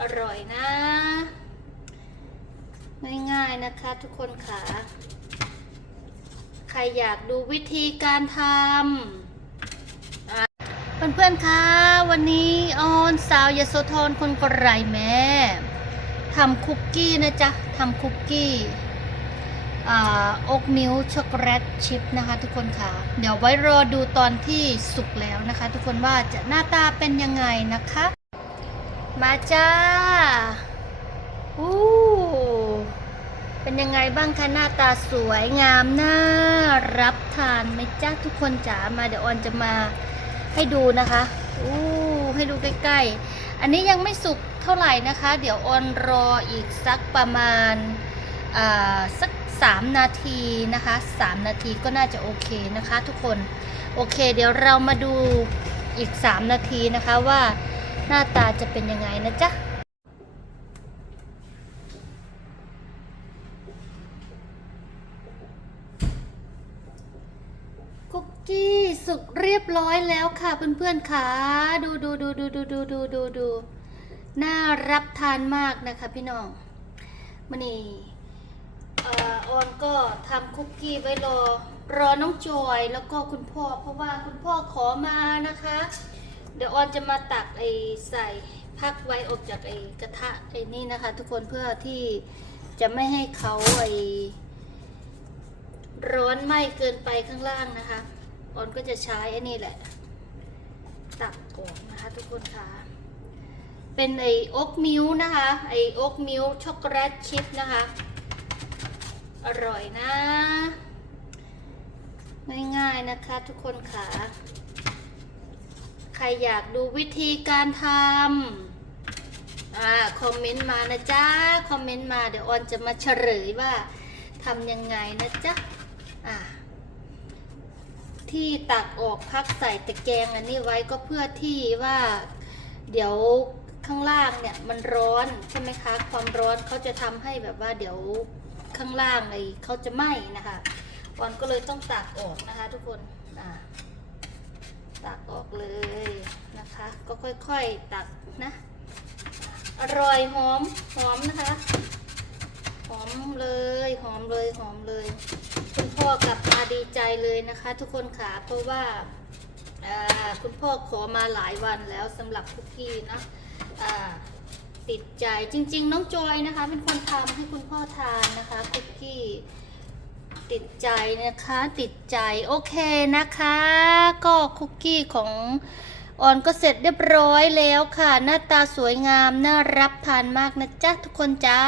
อร่อยนะ ง่ายๆนะคะทุกคนค่ะ ใครอยากดูวิธีการทำเพื่อนๆคะวันนี้ออนสาวยโสธรคนกระไรแม่ทำคุกกี้นะจ๊ะทำคุกกี้ออกมิลช็อกโกแลตชิพนะคะทุกคนค่ะ เดี๋ยวไว้รอดูตอนที่สุกแล้วนะคะ ทุกคนว่าจะหน้าตาเป็นยังไงนะคะ มาจ้าอู้เป็นยังไงบ้างคะหน้าตาสวยงามน่ารับทานไหมจ้าทุกคนจ๋ามาเดี๋ยวออนจะมาให้ดูนะคะอู้ให้ดูใกล้ๆ อันนี้ยังไม่สุกเท่าไหร่นะคะ เดี๋ยวออนรออีกสักประมาณอ่าสักสามนาทีนะคะสามนาทีก็น่าจะโอเคนะคะ ทุกคนโอเค เดี๋ยวเรามาดูอีกสามนาทีนะคะว่า หน้าตาจะเป็นยังไงนะจ๊ะคุกกี้สุกเรียบร้อยแล้วค่ะเพื่อนๆค่ะดูดูดูดูดูดูดูดูดูน่ารับทานมากนะคะพี่น้องมันนี่เอ่อออนก็ทำคุกกี้ไว้รอรอน้องจอยแล้วก็คุณพ่อเพราะว่าคุณพ่อขอมานะคะ เดี๋ยวออนจะมาตักไอ้ใส่พักไว้ออกจากไอ้กระทะไอ้นี่นะคะ ทุกคนเพื่อที่จะไม่ให้เขาไอ้ร้อนไหม้เกินไปข้างล่างนะคะ ออนก็จะใช้อันนี้แหละ ตักออกนะคะ ทุกคนค่ะ เป็นไอ้โอ๊กมิลนะคะ ไอ้โอ๊กมิลช็อกโกแลตชิพนะคะ อร่อยนะ ง่ายๆนะคะทุกคนค่ะ ใครอยากดูวิธีการทำอ่าคอมเมนต์มานะจ๊ะ คอมเมนต์มาเดี๋ยวออนจะมาเฉลยว่าทำยังไงนะจ๊ะ อ่าที่ตักออกพักใส่ตะแกรงอันนี้ไว้ก็เพื่อที่ว่าเดี๋ยวข้างล่างเนี่ยมันร้อนใช่ไหมคะ ความร้อนเขาจะทำให้แบบว่าเดี๋ยวข้างล่างไอ้เขาจะไหม้นะคะออนก็เลยต้องตักออกนะคะทุกคนอ่า ตักออกเลยนะคะ ก็ค่อยๆตักนะ อร่อยหอมหอมนะคะหอมเลยหอมเลยหอมเลย คุณพ่อกลับมาดีใจเลยนะคะ ทุกคนค่ะเพราะว่าคุณพ่อขอมาหลายวันแล้วสำหรับคุกกี้นะติดใจจริง ๆ น้องจอยนะคะ เป็นคนทำให้คุณพ่อทานนะคะคุกกี้ ติดใจนะคะติดใจโอเคนะคะ ก็คุกกี้ของอ่อนก็เสร็จเรียบร้อยแล้วค่ะ หน้าตาสวยงาม น่ารับทานมากนะจ๊ะ ทุกคนจ้า